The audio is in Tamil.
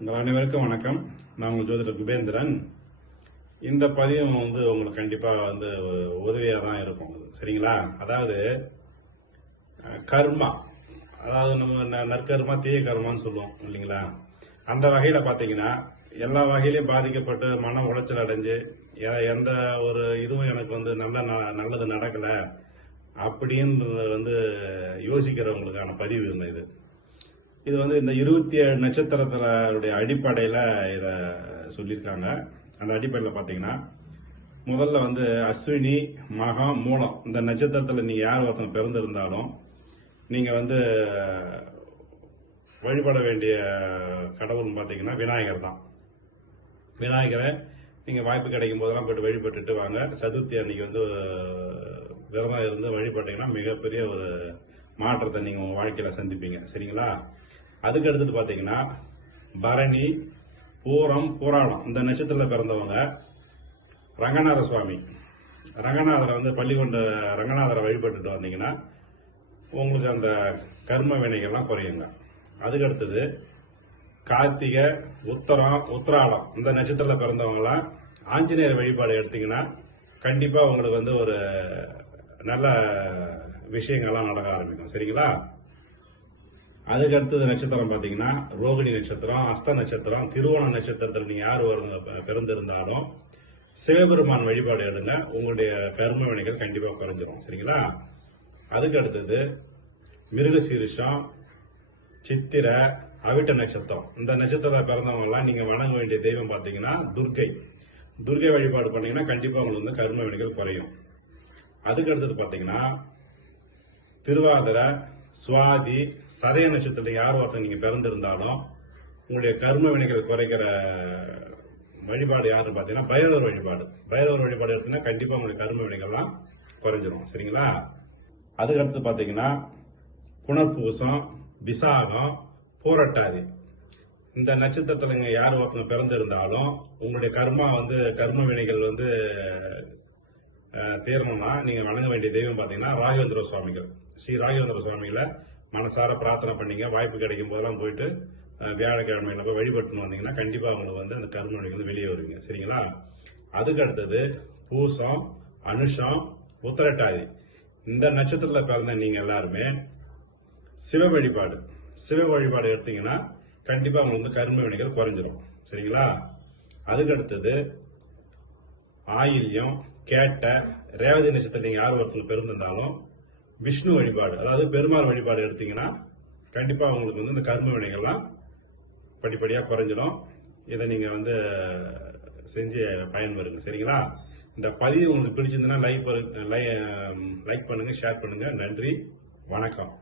உங்கள் அனைவருக்கும் வணக்கம். நான் உங்கள் ஜோதிடர் குபேந்திரன். இந்த பதிவு உங்களுக்கு கண்டிப்பாக உதவியாக தான் இருக்கும். சரிங்களா? அதாவது கர்மா, அதாவது நம்ம நற்கர்மா தீய கர்மான்னு சொல்லுவோம் இல்லைங்களா? அந்த வகையில் பார்த்தீங்கன்னா எல்லா வகையிலையும் பாதிக்கப்பட்டு மன உளைச்சல் அடைஞ்சு எந்த ஒரு இதுவும் எனக்கு நல்லது நடக்கலை அப்படின்னு யோசிக்கிறவங்களுக்கான பதிவு இது. இது இந்த 27 நட்சத்திரத்தினுடைய அடிப்படையில் இதை சொல்லியிருக்காங்க. அந்த அடிப்படையில் பார்த்தீங்கன்னா முதல்ல அஸ்வினி, மகம், மூலம் இந்த நட்சத்திரத்தில் நீங்கள் யார் ஒருத்தன் பிறந்திருந்தாலும் நீங்கள் வழிபட வேண்டிய கடவுள்னு பார்த்தீங்கன்னா விநாயகர் தான். விநாயகரை நீங்கள் வாய்ப்பு கிடைக்கும் போதெல்லாம் போய்ட்டு வழிபட்டுட்டு வாங்க. சதுர்த்தி அன்னைக்கு விரதம் இருந்து வழிபட்டீங்கன்னா மிகப்பெரிய ஒரு மாற்றத்தை நீங்கள் உங்கள் வாழ்க்கையில் சந்திப்பீங்க. சரிங்களா? அதுக்கு அடுத்தது பார்த்தீங்கன்னா பரணி, பூரம், பூராடம் இந்த நட்சத்திரத்தில் பிறந்தவங்க ரங்கநாத சுவாமி, ரங்கநாதரை பள்ளிக்கொண்ட ரங்கநாதரை வழிபட்டுட்டு வந்தீங்கன்னா உங்களுக்கு அந்த கர்ம வினைகள்லாம் குறையுங்க. அதுக்கு அடுத்தது கார்த்திகை, உத்தரம், உத்திராடம் இந்த நட்சத்திரத்தில் பிறந்தவங்களாம் ஆஞ்சநேயர் வழிபாடு எடுத்தீங்கன்னா கண்டிப்பாக உங்களுக்கு ஒரு நல்ல விஷயங்கள்லாம் நடக்க ஆரம்பிக்கும். சரிங்களா? அதுக்கு அடுத்தது நட்சத்திரம் பார்த்தீங்கன்னா ரோகிணி நட்சத்திரம், அஸ்த நட்சத்திரம், திருவோண நட்சத்திரத்தில் நீங்கள் யார் பிறந்திருந்தாலும் சிவபெருமான் வழிபாடு எடுங்க. உங்களுடைய கர்ம வினைகள் கண்டிப்பாக குறைஞ்சிரும். சரிங்களா? அதுக்கு அடுத்தது மிருகசீரிஷம், சித்திரை, அவிட்ட நட்சத்திரம் இந்த நட்சத்திரத்தில் பிறந்தவங்கலாம் நீங்கள் வணங்க வேண்டிய தெய்வம் பார்த்தீங்கன்னா துர்கை. துர்கை வழிபாடு பண்ணீங்கன்னா கண்டிப்பாக உங்களுக்கு கர்ம வினைகள் குறையும். அதுக்கு அடுத்தது பார்த்தீங்கன்னா திருவாதிரை, சுவாதி, சதய நட்சத்திரத்தில் யார் ஒருத்தர் நீங்க பிறந்திருந்தாலும் உங்களுடைய கர்ம வினைகள் குறைக்கிற வழிபாடு யாருன்னு பார்த்தீங்கன்னா பைரவர் வழிபாடு. பைரவர் வழிபாடு எடுத்தீங்கன்னா கண்டிப்பா உங்களுடைய கர்ம வினைகள்லாம் குறைஞ்சிரும். சரிங்களா? அதுக்கு அடுத்து பார்த்தீங்கன்னா புனர்பூசம், விசாகம், பூரட்டாதி இந்த நட்சத்திரத்தில் யார் ஒருத்தர் பிறந்திருந்தாலும் உங்களுடைய கர்ம வினைகள் தீரணும்னா நீங்க வணங்க வேண்டிய தெய்வம் பார்த்தீங்கன்னா ராகவேந்திர சுவாமிகள். ஸ்ரீ ராகவேந்திர சுவாமிகளை மனசார பிரார்த்தனை பண்ணீங்க. வாய்ப்பு கிடைக்கும் போதெல்லாம் போயிட்டு வியாழக்கிழமையில போய் வழிபட்டு வந்தீங்கன்னா கண்டிப்பா உங்களுக்கு அந்த கர்ம வினைகள் வெளியே வருவீங்க. சரிங்களா? அதுக்கு அடுத்தது பூசம், அனுஷம், உத்திரட்டாதி இந்த நட்சத்திரத்தில் பிறந்த நீங்க எல்லாருமே சிவ வழிபாடு எடுத்தீங்கன்னா கண்டிப்பா உங்களுக்கு கர்ம வினைகள் குறைஞ்சிரும். சரிங்களா? அதுக்கு அடுத்தது ஆயில்யம், கேட்ட, ரேவதி நட்சத்திரத்தில் நீங்க யார் ஒருத்தர் பிறந்திருந்தாலும் விஷ்ணு வழிபாடு, அதாவது பெருமாள் வழிபாடு எடுத்தீங்கன்னா கண்டிப்பா உங்களுக்கு இந்த கர்ம வினைகள்லாம் படிப்படியா குறைஞ்சிடும். இதை நீங்க செஞ்சு பயன்பெறுங்க. சரிங்களா? இந்த பதிவு உங்களுக்கு பிடிச்சிருந்ததுன்னா லைக் பண்ணுங்க, ஷேர் பண்ணுங்க. நன்றி, வணக்கம்.